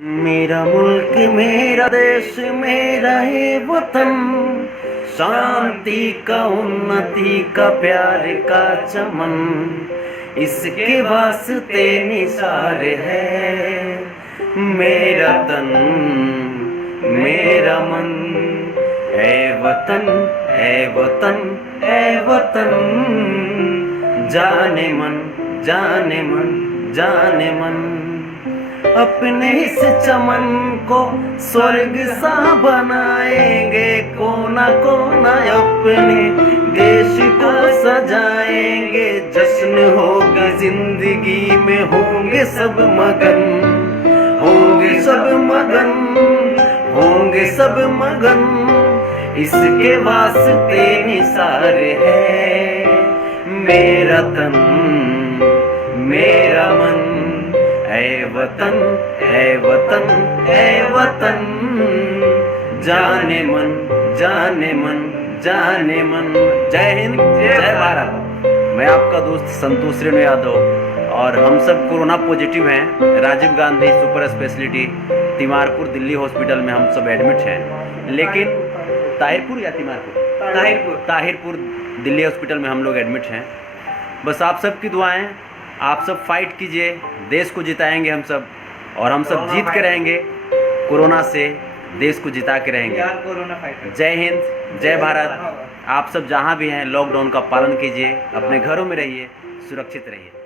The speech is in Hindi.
मेरा मुल्क मेरा देश मेरा है वतन, शांति का उन्नति का प्यार का चमन, इसके वास्ते निसार है मेरा तन मेरा मन। है वतन है वतन है वतन, जाने मन जाने मन जाने मन। अपने इस चमन को स्वर्ग सा बनाएंगे, कोना कोना अपने देश को सजाएंगे। जश्न होगी जिंदगी में, होंगे सब मगन, होंगे सब मगन, होंगे सब मगन। इसके वास्ते निसार है मेरा तन मेरा मन। है वतन है वतन है वतन, जाने मन जाने मन जाने मन। जय हिंद जय भारत। मैं आपका दोस्त संतोष रेणु यादव और हम सब कोरोना पॉजिटिव हैं। Rajiv Gandhi super speciality Timarpur Delhi hospital में हम सब एडमिट हैं, लेकिन ताहिरपुर या तिमारपुर ताहिरपुर दिल्ली हॉस्पिटल में हम लोग एडमिट हैं। बस आप सब की दुआएं, आप सब फाइट कीजिए, देश को जिताएंगे हम सब, और हम सब जीत के रहेंगे कोरोना से, देश को जिता के रहेंगे। जय हिंद जय भारत। आप सब जहां भी हैं लॉकडाउन का पालन कीजिए, अपने घरों में रहिए, सुरक्षित रहिए।